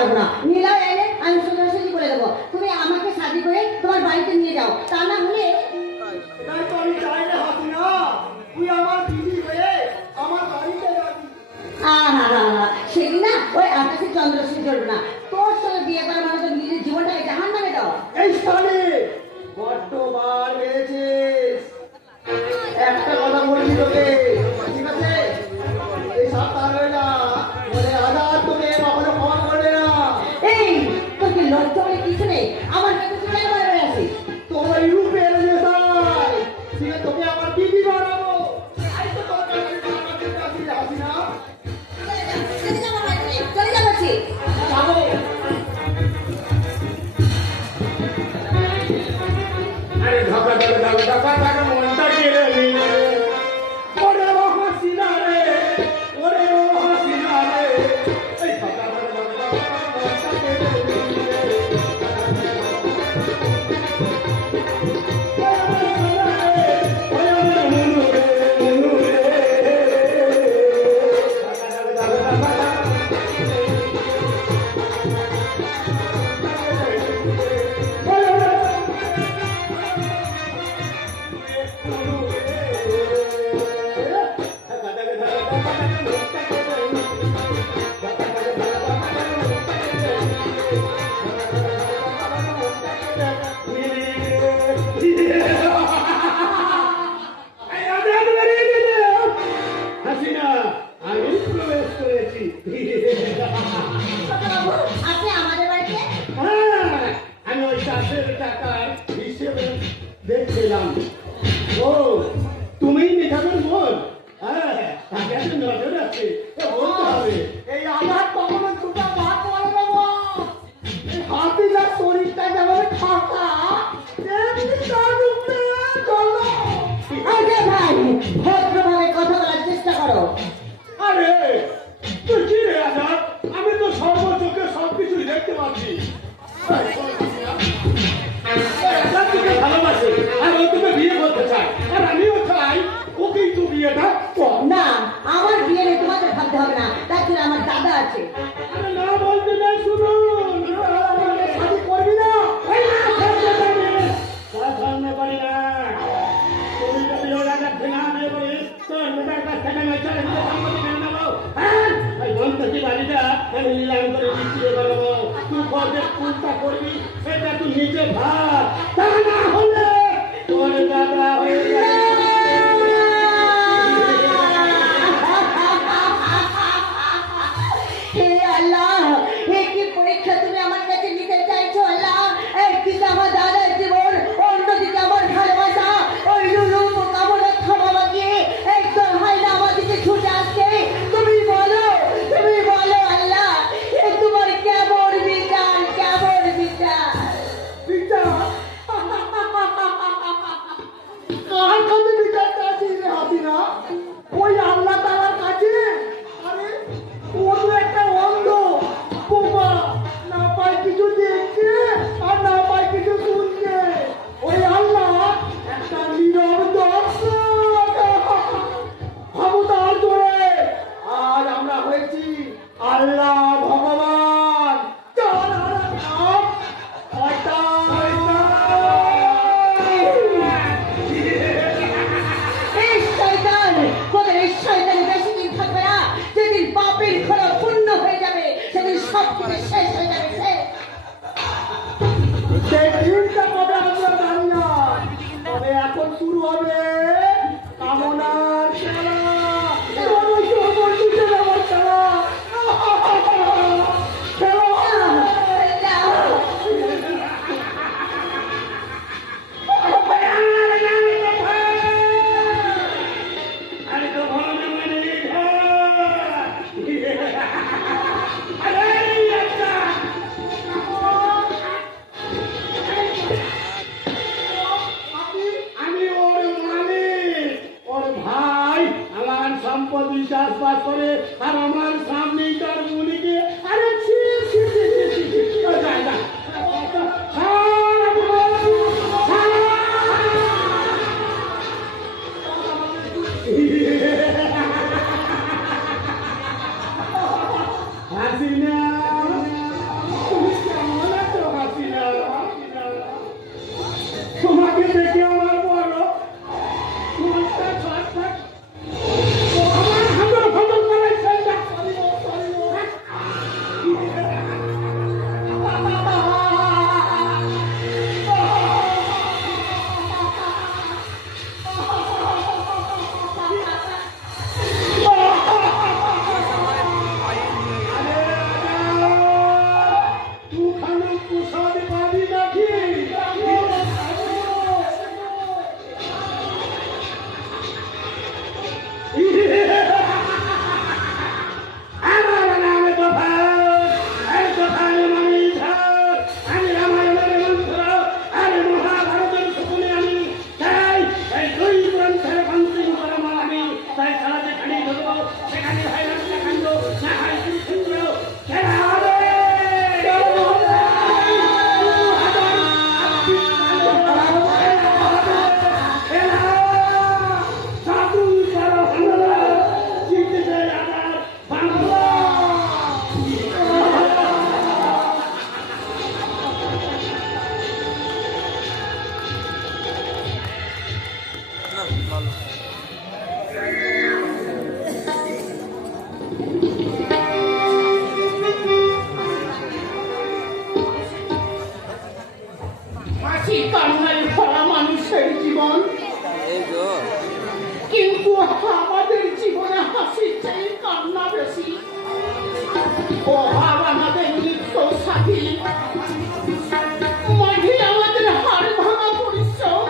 পারবো না। নীলাও এলে আমি সোজাসুজি করে দেবো। তুমি আমাকে শাদি করে তোমার বাড়িতে নিয়ে যাও, তা না হলে তাই তো আমি চাই না হাসিনা, তুই আমার দিদি হয়ে আমার বাড়িতে যাবি। সেদিন না ওই আকাশে চন্দ্র সে চলবে না। তোর সঙ্গে বিয়ে করা মানে তো নিজের জীবনটাকে জাহান নামে দাও। এই স্থানে বড্ড বার বেড়েছিস। একটা কথা বলছি তোকে, ঠিক আছে? এই সাবধান হয়ে যা, বলে আজাদ তোকে কখনো ক্ষমা করবে না। এই তোর কি লজ্জা বলে কিছু নেই? আমার কাছে চলে বেড়ে আসিস। তোর ইউপের নেশায় ঠিক আছে, তোকে আমার দিদি বানাবো। তাই তো তোর কাছে টাকা দিতে আসি হাসিনা। চলে যাচ্ছি। যাবো। আরে ঢাকা মনটা কেড়ে নিলে। ওরে ও হাসিনা রে, ওরে ও হাসিনা রে, এই ঢাকা মনটা কেড়ে নিলে। ওরে আমার মুনু রে, মুনু রে। হাসিনা, আমি প্রবেশ করেছি। বাবু, আপনি আমাদের বাড়িতে? হ্যাঁ, আমি ওই চাষের টাকার হিসেবে দেখছিলাম। ও, তুমি নিজামের বোন? হ্যাঁ, তাকে একটা নজর আছে, তা বলতে হবে। এই আমার কখনো দুটো ভাত বলে দেবো। এই হাতিটার শরীরটা যেমন ফাঁকা, তেমনি তার উপরে চলো। আরে ভাই, ভদ্রভাবে কথা বলার চেষ্টা করো। আরে, তুই কি রে আজাদ? আমি তো সর্বচোখে সবকিছুই দেখতে পাচ্ছি। আজাদ তোকে ভালোবাসে, আর ও তোকে বিয়ে করতে চায়, আর আমিও চাই ওকেই তো বিয়েটা কর। না, আমার বিয়ে নিয়ে তোমাদের ভাবতে হবে না, তার জন্য আমার দাদা আছে। আরে না বলতে না, শুনুন। শাদি করবি না? এই না, সামনে পারি না। সামনে পারি না। তুমি যদি ওর আগে ভেঙা দিয়ে বলিস, তোর মেয়েটার কাছ থেকে নয়, চলে গিয়ে সম্পত্তি কেন নেবো? হ্যাঁ? এই বন্ধকি বাড়িটা আমি নিলাম করে বিক্রি করবো। তুই পরে কোনটা করবি সেটা তুই নিজে ভাব। তা না হলে তোর দাদা হয়ে যাবে। হে আল্লাহ, এ কি পরীক্ষা তুমি আমার কাছে নিতে চাইছো আল্লাহ? একদিকে আমার দাদার জীবন, অন্যদিকে আমার ভালোবাসা। ওই লুলু কামড়ে থামা লাগিয়ে একদম হয় না আমার দিকে ছুটে আসছে। তুমি বলো আল্লাহ, এ তোমার কেমন বিচার, কেমন বিচার? বিচার? কার কাছে বিচার চাচ্ছিস রে হাসিনা? ওই আল্লাহ তাআলার কাছে? আরে ও তো একটা অন্ধ বোকা, না পায় কিছু দেখতে আর না পায় কিছু শুনতে। ওই আল্লাহ একটা নীরব দর্শক। ক্ষমতার জোরে আজ আমরা হয়েছি আল্লাহ ভগবান। চল আর নাম এই শয়তান, তোদের এই শয়তানি বেশি দিন থাকবে না। যেদিন পাপের খরা পূর্ণ হয়ে যাবে, সেদিন সব কিছু শেষ হয়ে যাবে। শেষ। সেই দিনটা কবে আমরা জানি না, তবে এখন শুরু হবে কামনার খেলা। সর্বশক্তিতে আমার খেলা। খেলা। আরে তো ভালো মানে আরে একটা আমি ওর মালিক, ওর ভাই আমার সম্পত্তি চাষবাস করে, আর আমার সামনেই তার মুনিকে। আরে ছি ছি ছি ছি ছি ছি। ও যা যা। হাসিনা ও ভাব আমাদের নিত্য সাথী, মাঝে আমাদের হাড় ভাঙা পরিশ্রম,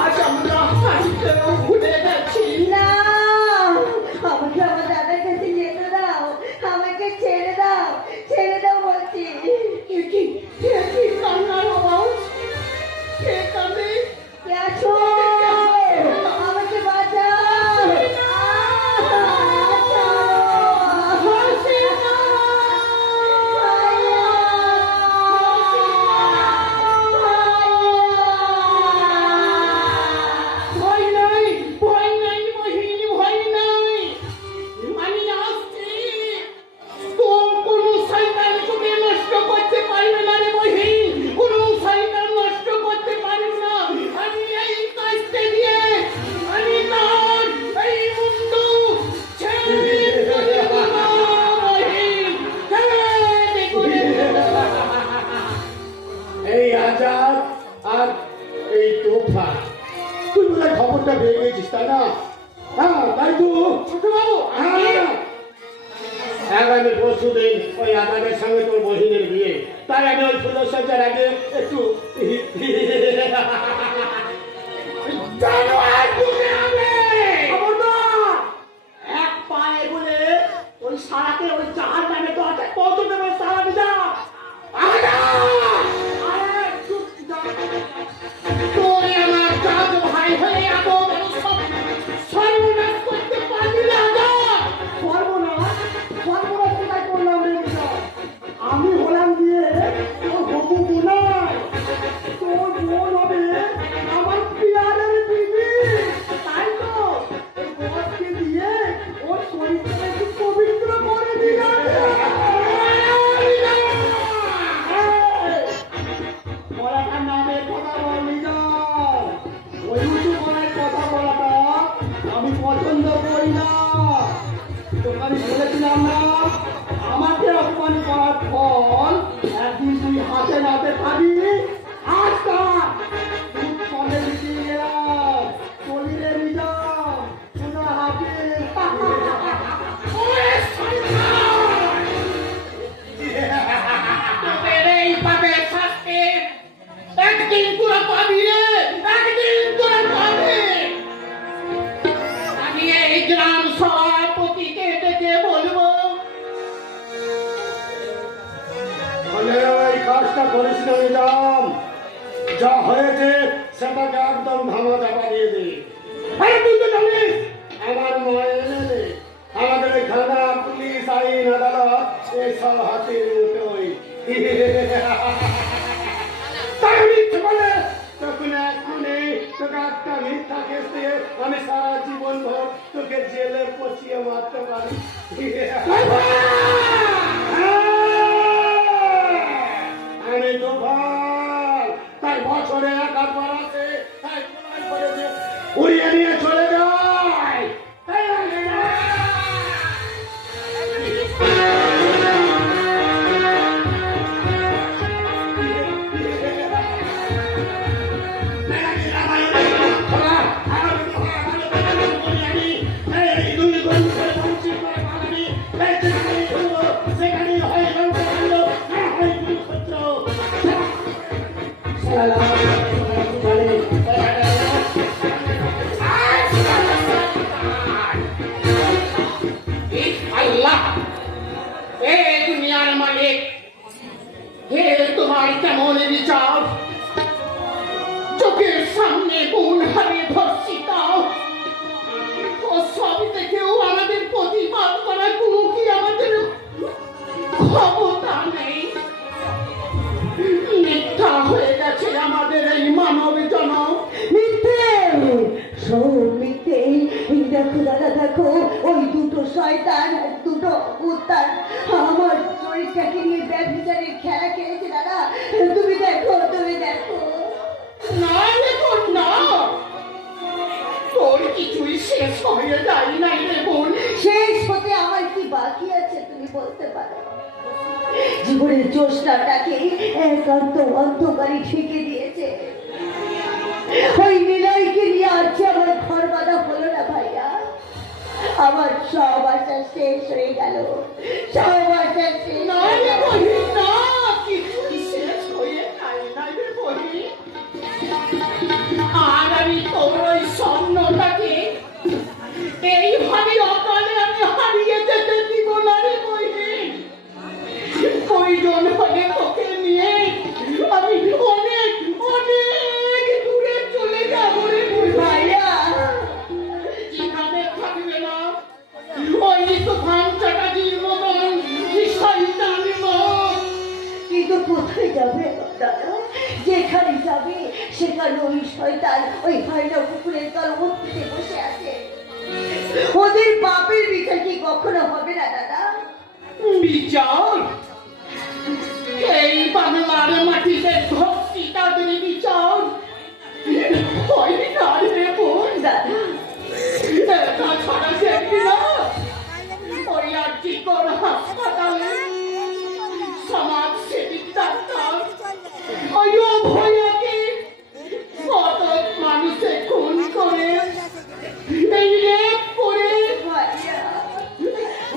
আজ আমরা হাসতেও ভুলে গেছি। না, আমাকে আমার দাদার কাছে যেতে দাও, আমাকে ছেড়ে দাও বলছি। এ কি কান্নার আওয়াজ? কে কাঁদে? কে আছো? আমাকে বাঁচাও। ভয় নাই, ভয় নাই মোহিনী, ভয় নাই, আমি আসছি। তোর কোনো শয়তান তোকে নষ্ট করতে পারবে না রে মহিন, কোনো শয়তান নষ্ট করতে পারবে না। আমি এই কাজটা দিয়ে আমি তোর এই মুন্ডু ছেড়ে করে দেব মহিন, ছেড়ে করে দেব। এই আজাদ আর এই তোফা, তুই বোধহয় খবরটা পেয়ে গেছিস তাই না? হ্যাঁ তাই তো বাবু। হ্যাঁ, আগামী পরশু দিন ওই আজাদের সঙ্গে তোর বহিনের বিয়ে, তাই আমি ওই ফুলের সজ্জার আগে একটু জানোয়ার তুলে আনে। খবরদার! এক পায়ে বলে ওই সারাকে ওই জাহাজ নামে তো আছে কত দেবে সারা দিদা। আরে চুপ যা। তুই আমার দাদু ভাই হয়ে যাবো, সর্বনাশ করতে পারবি না আজাদ। সর্বনাশ কোথায় করলাম রে দিদা? আমি হলাম দিয়ে তোর হবু বোনাই, তোর বোন হবে আমার পিয়ারের বিবি, তাই তো এই বরকে দিয়ে ওর শরীরটা একটু পবিত্র করে দিলাম। গলাটার নামে কথা বলি না, ওই উঁচু গলায় কথা বলাটা আমি পছন্দ করি না। তোকে আমি বলেছিলাম না, আমাকে অপমান করার ফল একদিন তুই হাতে নাতে পাবি। আজ কার দুধ কলে মিটিয়ে গেলাম, শরীরে নিজাম সোজা হাতে। তোদের এই পাপের শাস্তি একদিন তোরা পাবি রে, একদিন তোরা পাবি। আমি এই গ্রাম সভাপতিকে ডেকে বলবো, এই কাজটা করিস না নিজাম, যা হয়েছে সেটাকে একদম ধামা চাপা দিয়ে দে। আরে তুই তো জানিস আমার নয় এনে আমাদের এই থানা পুলিশ আইন আদালত এসব হাতের মুঠোই। তাই আমি ইচ্ছে করলে তখন এখনই তোকে একটা মিথ্যা কেস দিয়ে আমি সারা জীবন ভর তোকে জেলে পচিয়ে মারতে পারি। আমি তো ভাই, তাই বছরে একবার আছে, তাই কোলাই করে দিয়ে উড়িয়ে নিয়ে চলে যায়। তাই আমি না। আল্লাহ, হে দুনিয়ার মালিক, হে তোমার কেমন বিচার। চোখের সামনে বোন হারিয়ে ধর্ষিত, ও সব দেখেও আমাদের প্রতিবাদ করার কোনো কি আমাদের ক্ষমতা নেই। মিথ্যা হয়ে গেছে আমাদের এই মানব জনম। মিথ্যে, সব মিথ্যে। এই দেখো দাদা, দেখো ওই দুটো শয়তান, দুটো কুত্তার আমার শরীরটাকে নিয়ে ব্যভিচারের খেলা খেলেছে দাদা। তুমি দেখো, তুমি দেখো। না দেখুন না, তোর কিছুই শেষ হয়ে যায় নাই রে বোন। শেষ হতে আমার কি বাকি আছে তুমি বলতে পারো? জীবনের জ্যোৎস্নাটাকে একান্ত অন্ধকারে ঢেকে দিয়েছে। ওই নিলয়কে নিয়ে আজকে আমার ঘর বাঁধা হলো না ভাইয়া। আমার সব আশা শেষ হয়ে গেল, সব আশা শেষ না হয়ে রে গেল। বহি, না, কিছুই শেষ হয়ে নাই, নাই রে বহি। আর আমি তোর ওই স্বপ্নটাকে এইভাবে অকালে আমি হারিয়ে যেতে দিব না রে বহি। প্রয়োজন হলে তোকে নিয়ে আমি অনেক অনেক দূরে চলে যাবো রে বহি। ভাইয়া, যেখানে থাকবে না ওই তুফান চাটাজির মতন শয়তানি মন। কিন্তু কোথায় যাবে আমার দাদা? যেখানে যাবে সেখানে ওই শয়তান ওই ভাইরা পুকুরের তল মুক্তিতে বসে আছে। ওদের বাপের বিচার কি কখনো হবে না দাদা? বিচার এই বাংলার মাটিতে ভক্তি তাদের বিচার হয় না রে বোন। দাদা, তাছাড়া দেখবি না ওই আর্জিকর হাসপাতালে সমাজসেবী ডাক্তার ওই অভয়াকে কত মানুষে খুন করে এই রেপ করে ভাইয়া,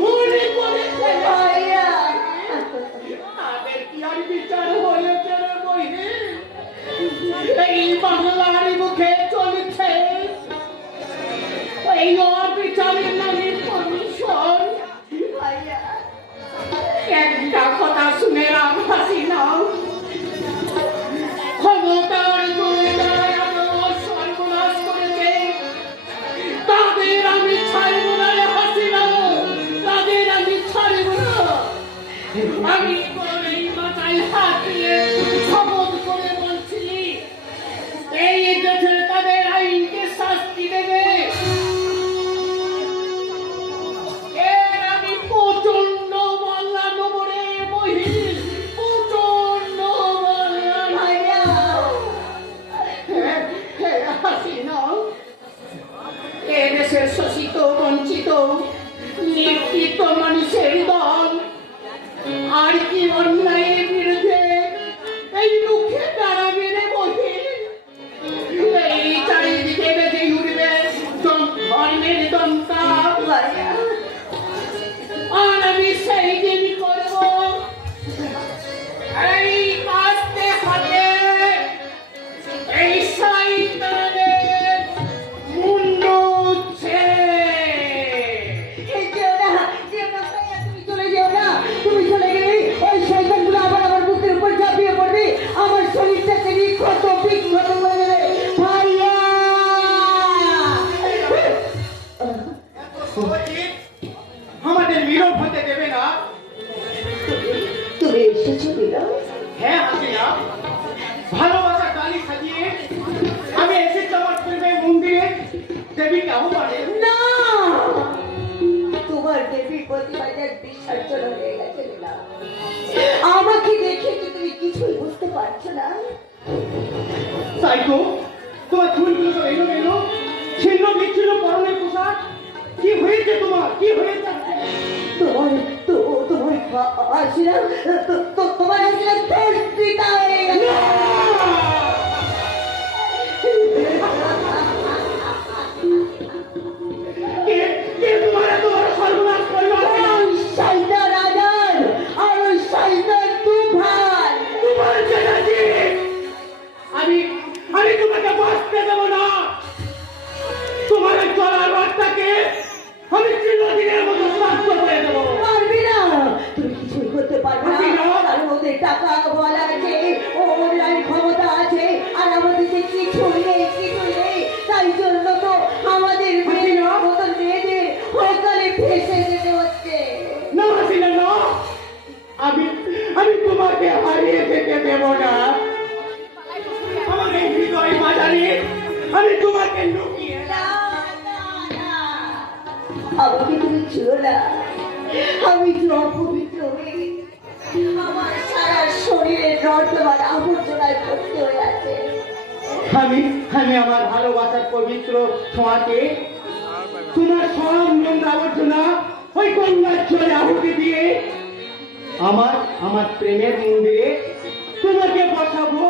মনে করে ফেলে। ভাইয়া, তাদের কি আর বিচার হয়েছে রে বহিনী? এই বাংলার মুখে চলছে এই অবিচারের নামে কমিশন। ভাইয়া, একটা কথা শুনে রাম হাসিনা, ক্ষমতার জোরদার এত সর্বনাশ করেছে তাদের আমি ছাড়ব না রে হাসিনা, তাদের আমি ছাড়ব না। আমি এই মাথায় হাত দিয়ে শপথ করে বলছি এই দেশে তাদের আইনকে শাস্তি দেবে। এর আমি প্রচন্ড মাল্লা নেবো রে বহি, প্রচন্ড মাল্লা। ভাইয়া, হাসিনা এ দেশের শোষিত বঞ্চিত নিপীড়িত মানুষের দল আর কি অন্যায়ের বিরুদ্ধে এই মুখে দাঁড়াবে রে বহি। এই চারিদিকে বেঁধে উঠবে ধর্মের দন্তা। ভাইয়া, আর আমি সেই দিন করব এই আস্তে হাতে এই শয়তানের মুন্ড যেও না, যেও না ভাইয়া, তুমি চলে যেও না। তুমি চলে গেলে ওই শয়তানগুলো আবার আমার বুকের উপর ঝাঁপিয়ে পড়বে, আমার শরীরটাকে নিয়ে কত বিঘ্নত করে দেবে। ভাইয়া, আমাদের মিলন হতে দেবে না। তুমি এসেছো বিরল? হ্যাঁ হাসিনা, ভালোবাসা গালি সাজিয়ে আমি এসেছি আমার প্রেমের মন্দিরে দেবীকে আহ্বানে। না, তোমার দেবী প্রতিমাদের বিসর্জন হয়ে গেছে না। আমাকে দেখে কি তুমি কিছুই বুঝতে পারছো না? তাই তো তোমার চুলগুলো তো এলো এলো ছিন্ন বিচ্ছিন্ন পরনের পোশাক। কি হয়েছে তোমার, কি হয়েছে? তোমার আসিলাম, তোমার আসিলাম পিতা হয়ে গেছে। কে কে তোমার এত বড় সর্বনাশ করলো হাসিনা? ওই শয়তান আজাদ আর ওই শয়তান তুফান। তোমার চ্যাটার্জি, আমি আমি তোমাকে বাঁচতে দেবো না। তোমার এই চলার বার্তাকে আমি চিরদিনের মতো শান্ত করে দেবো। পারবি না, তুমি কিছুই করতে পারবে না। কারণ ওদের টাকা বলা আছে, অনলাইন ক্ষমতা আছে, আর আমাদের যে কিছুই নেই, কিছুই নেই। তাই জন্য তো আমাদের মেয়ের মতন মেয়েদের সকালে ফেসে যেতে হচ্ছে। না হাসিনা না, আমি আমি তোমাকে হারিয়ে যেতে দেব না। আমার এই হৃদয় বাজারে আমি তোমাকে লুকিয়ে না, না, না। আমাকে তুমি ছিল না, আমি তো অপবিত্র হয়ে গেছি। আমার সারা শরীরের নর্দমার আবর্জনায় ভর্তি হয়ে আছে। আমি আমি আমার ভালোবাসার পবিত্র ছোঁয়াতে তোমার সব নোংরা আবর্জনা ওই গঙ্গার জলে আহুতি দিয়ে আমার আমার প্রেমের মন্দিরে তোমাকে বসাবো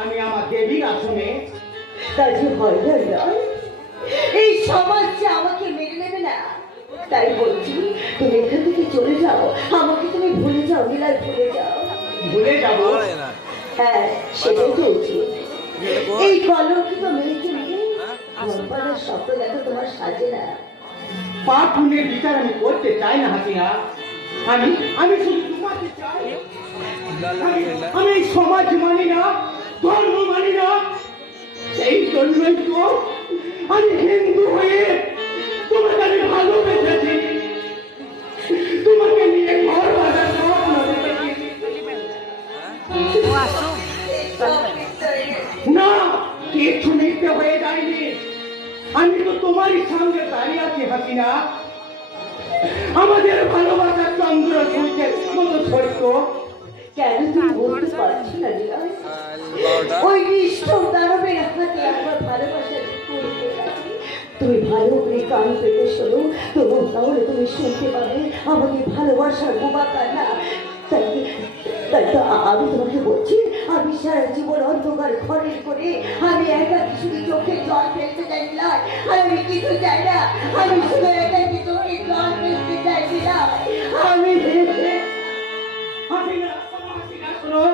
আমি আমার দেবীর আসনে। তা যে হয় না, নয়? এই সমাজ যে আমাকে মেনে নেবে না তাই বলছি তুমি এখান থেকে চলে যাও, আমাকে তুমি ভুলে যাও নীলাই, ভুলে যাও। ভুলে যাবো? হ্যাঁ সেটাই বলছি। এই কলঙ্কিত মেয়েকে নিয়ে গল্পের স্বপ্ন দেখো তোমার সাজে না। পাপ পুণ্যের বিচার আমি করতে চাই না হাসিনা। আমি আমি শুধু তোমাকে চাই। আমি এই সমাজ মানি না, ধর্ম মানি না, সেই জন্যই তো আমি হিন্দু হয়ে তোমাকে আমি ভালোবেসেছি, তোমাকে নিয়ে ঘর বাঁধার স্বপ্ন দেখেছি। না, কিছু মিথ্যে হয়ে যায়নি। আমি তো তোমারই সঙ্গে দাঁড়িয়ে আছি হাসিনা। আমাদের ভালোবাসার চন্দ্র সূর্যের মতো সত্য। কেন তুমি বলতে পারছি না নীলাই? ওই নিষ্ঠুর দানবের হাতে আমার ভালোবাসার পরিচয় আছে। তুমি ভালো করে কান পেতে শোনো, তবু তাহলে তুমি শুনতে পাবে আমাকে ভালোবাসার বোবা কান্না। তাই তো আমি তোমাকে বলছি, আমি সারা জীবন অন্ধকার ঘরের করে আমি একা শুধু চোখে জল ফেলতে চাই না, আমি কিছু চাই না, আমি শুধু একা চোখে জল ফেলতে চাই না। আমি হাসিনা, হাসিনা শোনো,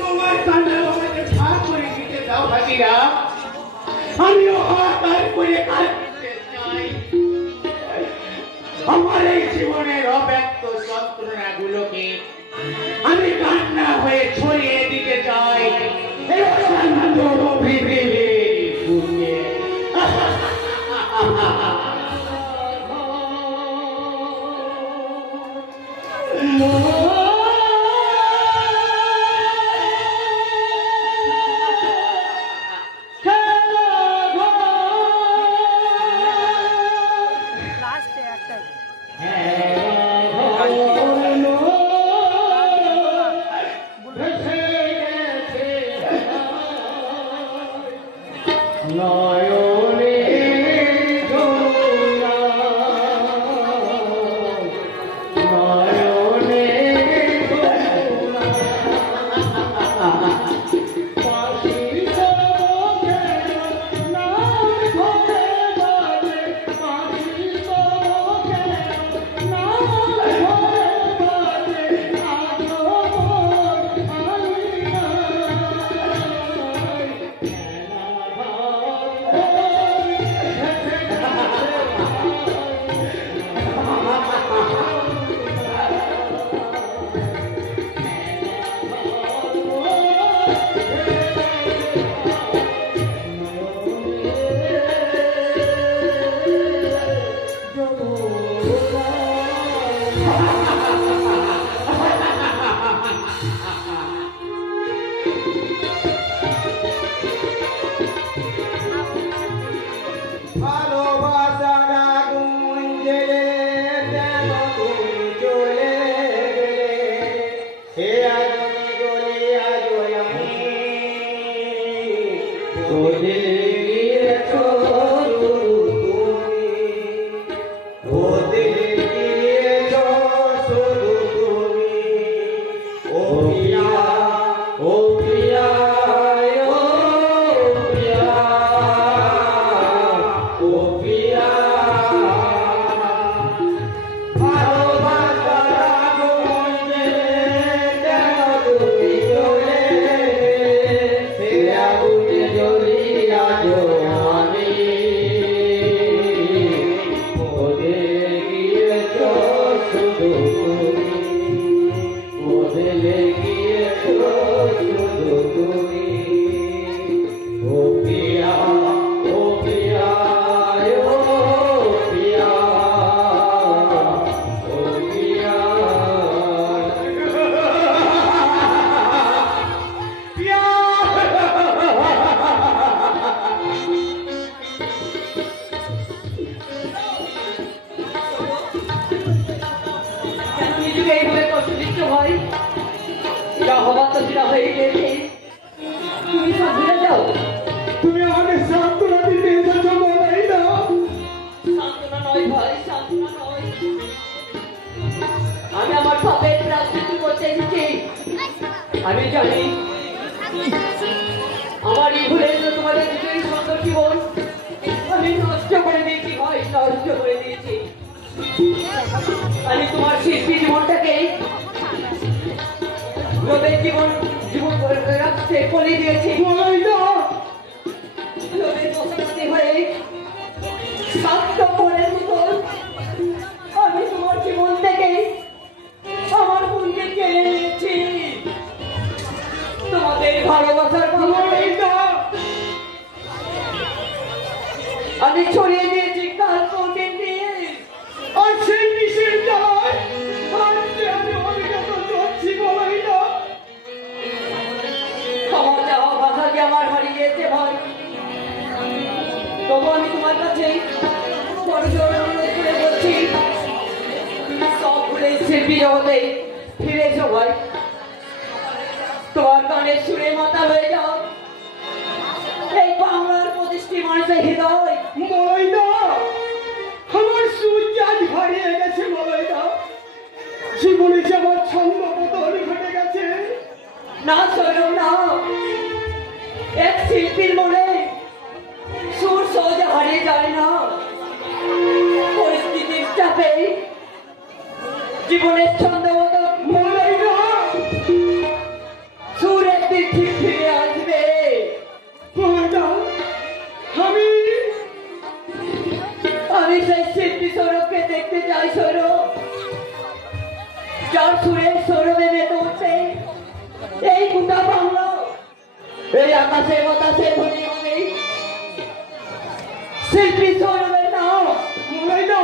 তোমার কান্না আমাকে ভাগ করে দিতে দাও হাসিনা। আমিও হাত করে কাঁদতে চাই। আমার এই জীবনের অব্যক্ত যন্ত্রণাগুলোকে আমি কান্না হয়ে ছড়িয়ে দিতে চাই এই অসামান্য অভিভৃতির বুকে। নয়নে যমুনা, নয়নে যমুনা, পাখির চোখে নাম ধরে বাজে, পাখির চোখে নাম ধরে বাজে, আজও মন আলিনা। ভালোবাসার আগুন জ্বেলে যেন তুমি জ্বলে গেলে, সে আগুনে জ্বলিয়া জ্বলি বদলে গিয়েছ শুধু তুমি, বদলে গিয়েছ শুধু তুমি। ও প্রিয়া, ও প্রিয়া, ও প্রিয়া, ও প্রিয়া। ভালোবাসার আগুন জ্বেলে যেন তুমি জ্বলে গেলে, সে আগুনে জ্বলিয়া আমি বদলে গিয়েছ শুধু তুমি, বদলে গিয়েছ শুধু তুমি। ও প্রিয়া, ও প্রিয়া, ও প্রিয়া, ও প্রিয়া। নিজেকে এইভাবে কষ্ট দিচ্ছ ভাই? যা হবার তো সেটা হয়ে গেছে, তুমি সব ভুলে যাও। তুমি আমাকে সান্ত্বনা দিতে এসেছো বলেই না। সান্ত্বনা নয় ভাই, সান্ত্বনা নয়, আমি আমার পাপের প্রায়শ্চিত্ত করতে এসেছি। আমি জানি আমার এই ভুলের জন্য তোমাদের নিজেই সুন্দর জীবন আমি নষ্ট করে দিয়েছি ভাই, নষ্ট করে দিয়েছি। আমি তোমার শিল্পী জীবনটাকে লোভের জীবন জীবন করে রাখতে বলে দিয়েছি। লোভের বসবাসী হয়ে স্বার্থপরের মতো আমি তোমার জীবন থেকে আমার বোনকে কেড়ে নিয়েছি। তোমাদের ভালোবাসার আমি ছড়িয়ে দিয়েছি কাল কোর্টে দিয়ে। আর সেই বিষের জ্বালায় আজকে আমি অবিগত চলছি বলাই না। ক্ষমা চাওয়া ভাষা যে আমার হারিয়ে গেছে ভাই, তবু আমি তোমার কাছে বড় জোর অনুরোধ করে বলছি, তুমি সব ভুলে শিল্পী জগতে ফিরে এসো ভাই। তোমার গানের সুরে মাতাল হয়ে যাও এই বাংলার প্রতিষ্ঠি মানুষের হৃদয়। বলাই না, আমার সূর্য আজ হারিয়ে গেছে বলাই না। জীবনে যে আমার ছন্দ বদল ঘটে গেছে। না সরম না, এক শিল্পীর মনে সুর সহজে হারিয়ে যায় না। পরিস্থিতির চাপে জীবনের ছন্দ মতো বলাই না, সুর একদিন ঠিক ফিরে আসবে। বলাই না, আমি আমি সেই শিল্পী সৌরভকে দেখতে চাই, সৌরভ যার সুরের সৌরভে মেতে উঠছে এই গোটা বাংলা, এই আকাশে বাতাসে ধ্বনি হবে শিল্পী সৌরভের নাম। বলাই না,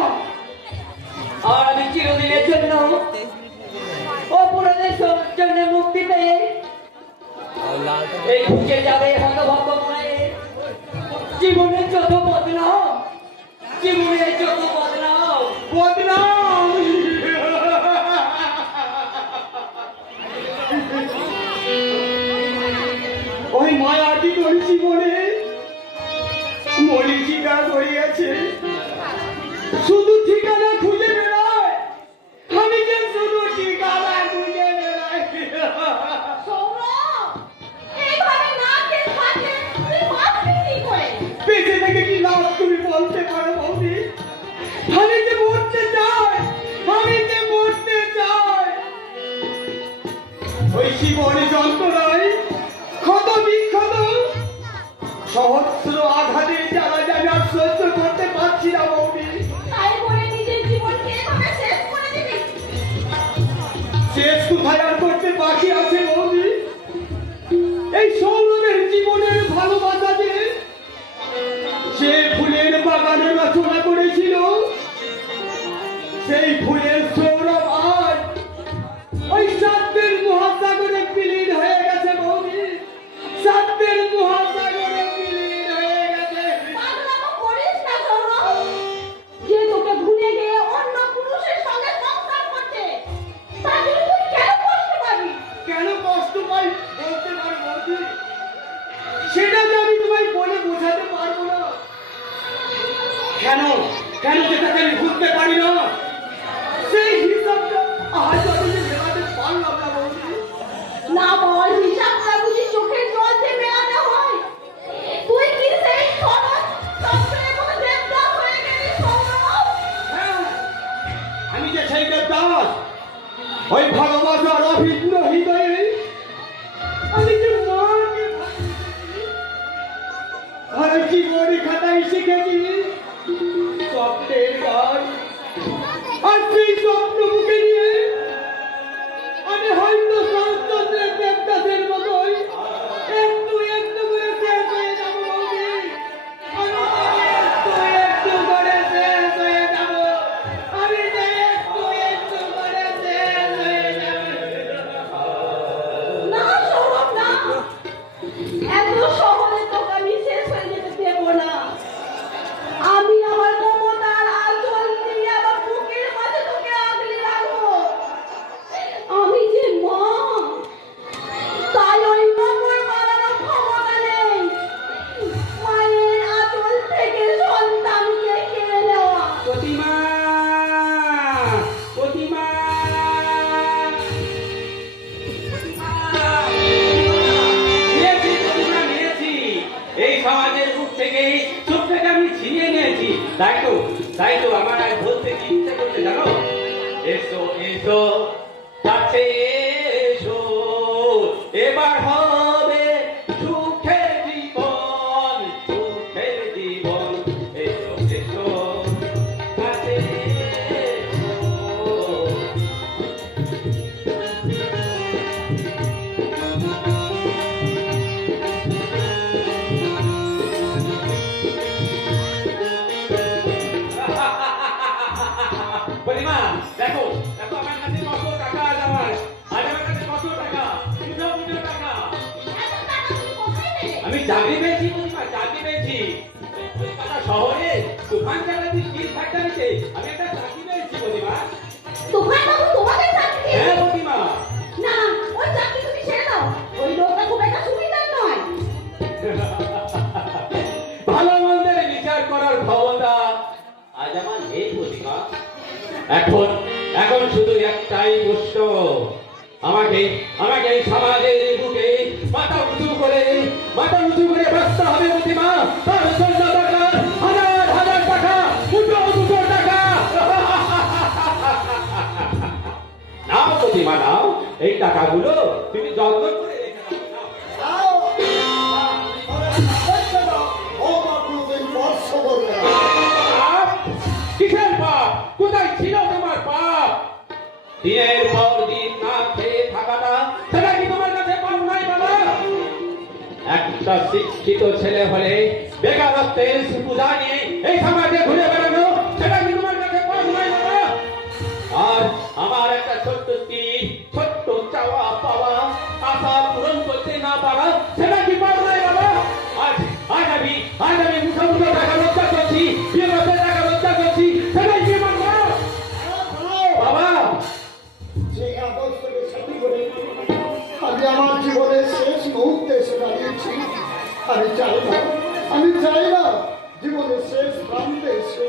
আর আমি চিরদিনের জন্য অপরাধের জন্য মুক্তি পেয়ে এই ঘুচে যাবে হতভাগ্য মায়ের জীবনের যত বদনাম, জীবনের যত বদনাম। বদনাম। ওই মায়াটি তোর জীবনে মরিচিকা করিয়াছে, শুধু ঠিকানা খুঁজে বেড়ায়। আমি যে শুধু ঠিকানা খুঁজে বেড়াই। সৌরভ, এইভাবে না খেয়ে থাকলে তুই বাঁচবি কি করে? বেঁচে থেকে কি লাভ তুমি বলতে পারো বৌদি? আমি যে মরতে চাই, আমি যে মরতে চাই। ওই জীবনে যন্ত্রণায় ক্ষত বিক্ষত সহস্র আঘাতের জ্বালা আমি আর সহ্য করতে পারছি না বৌদি। তাই বলে নিজের জীবনকে এভাবে শেষ করে দিবি? শেষ কোথায় আর করতে বাকি আছে বৌদি? এই সৌরভের জীবনের ভালোবাসা যে সে ফুলের বাগানে রচনা করেছিল, সেই ফুলের সৌরভ আজ ওই সাতের মহাসাগরে বিলীন হয়ে গেছে বৌদি। সাতের মহাসাগরে বিলীন হয়ে গেছে। পাগলামো করিস না সৌরভ, যে তোকে ভুলে গিয়ে অন্য পুরুষের সঙ্গে সংসার করছে তার জন্য তুই কেন কষ্ট পাবি? কেন কষ্ট পাই বলতে পারো বৌদি? সেটা যে আমি তোমায় বলে বোঝাতে পারবো না। কেন কেন যেটাকে আমি ভুলতে পারি না, সেই হিসাবটা আজ আমি যে মেলাতে পারলাম না বৌদি। না বল, হিসাবটা বুঝি চোখের জল দিয়ে মেলাতে হয়? তুই কি সেই সরল চক্রের মতো দেবদাস হয়ে গেলি সৌরভ? হ্যাঁ, আমি যে সেই দেবদাস, ওই ভালোবাসার অভিন্ন হৃদয়ে আমি যে মাকে ভালোবেসেছি। আর জীবনে খাতায় শিখেছি স্বপ্নের গান। আর সেই স্বপ্ন মুখে নিয়ে আমি হয়তো শরৎচন্দ্রের দেবদাসের মতোই একটু একটু করে শেষ হয়ে যাবো বৌদি। আমি যে একটু একটু করে শেষ হয়ে যাবো। আমি যে একটু একটু করে শেষ হয়ে যাবো। না সৌরভ না, এত সহজে তোকে আমি শেষ হয়ে যেতে দেব না। আমি আমার মমতার আঁচল দিয়ে আমার বুকের মাঝে তোকে আগলে রাখবো। আমি যে মা, তাই ওই নগর মারানোর ক্ষমতা নেই মায়ের আঁচল থেকে সন্তানকে কেড়ে নেওয়া। প্রতিমা, প্রতিমা, নিয়েছি প্রতিমা, নিয়েছি। এই সমাজের বুক থেকে আমি ছিনিয়ে নিয়েছি। তাই তো আমার আর বলতে কি ইচ্ছে এসো এসো কাছে এসো, এবার হবে সুখের জীবন, সুখের জীবন। এসো এসো কাছে এসো। প্রতিমা দেখো দেখো আমার কাছে কত টাকা আছে, আমার কাছে কত টাকা, বুঝো বুঝো টাকা। এত টাকা তুমি কোথায় পেলে? আমি চাকরি পেয়েছি প্রতিমা, চাকরি পেয়েছি এই কলকাতা শহরে তুফান চালাচ্ছি স্টিল ফ্যাক্টরিতে। আমি একটা চাকরি পেয়েছি প্রতিমা। তুফান বাবু তোমাদের চাকরি হ্যাঁ দিয়েছে? প্রতিমা। না, ওই চাকরি তুমি ছেড়ে দাও। ওই লোকটা খুব একটা সুবিধার নয়। ভালো মন্দের বিচার করার ক্ষমতা আজ আমার নেই প্রতিমা। এখন এখন শুধু একটাই প্রশ্ন, আমাকে আমাকে এই সমাজের বুকে মাথা উঁচু করে বাঁচতে হবে প্রতিমা। তার জন্য দরকার হাজার হাজার টাকা, দুটো টাকা। নাও প্রতিমা নাও, এই টাকাগুলো তুমি যত্ন করে রেখে দাও, নাও। পাপ? কিসের পাপ? কোথায় ছিল তোমার পাপ? দিনের পর দিন না খেয়ে থাকাটা, সেটা কি তোমার কাছে পাপ নাই বাবা? একটা শিক্ষিত ছেলে হলে বেকারত্বের পূজা নিয়ে এই সমাজে ঘুরে বেড়ানো, সেটা কি তোমার কাছে পাপ নাই বাবা? আর আমার একটা ছোট্ট স্ত্রী, ছোট্ট চাওয়া পাওয়া, আশা পূরণ করতে না পারা, সেটা কি পাপ নাই বাবা? আজ আমি মুখে টাকা রোজগার করছি, বিয়ে করতে টাকা রোজগার করছি, সেটাই কি পাপ না? বাবা যে আদর্শকে সাথী করে আমি আমার জীবনের শেষ মুহূর্তে এসে দাঁড়িয়েছি। আমি চাই না জীবনের শেষ প্রান্তে এসে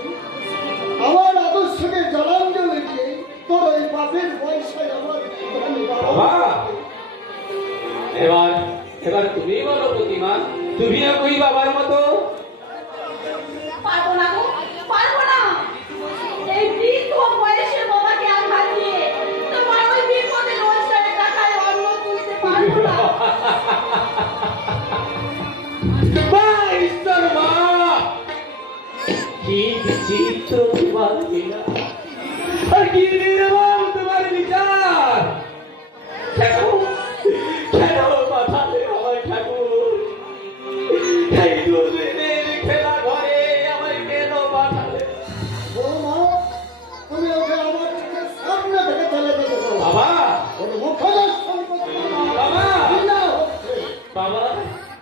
আমার আদর্শকে জলাঞ্জলি দিয়ে তোর ওই পাপের পয়সায় আমার বাবা এবার তুমি বলো প্রতিমা, তুমিও কই বাবার মতো? পারবো না গো, পারবো না। এই বৃদ্ধ বয়সের বাবাকে আঘাত দিয়ে তোমার ওই বিপদে রোজগারের টাকায় অন্ন তুলতে পারবো না। মা, ঈশ্বর মা, কি বিচিত্র তোমার লীলা, আর কি নির্মম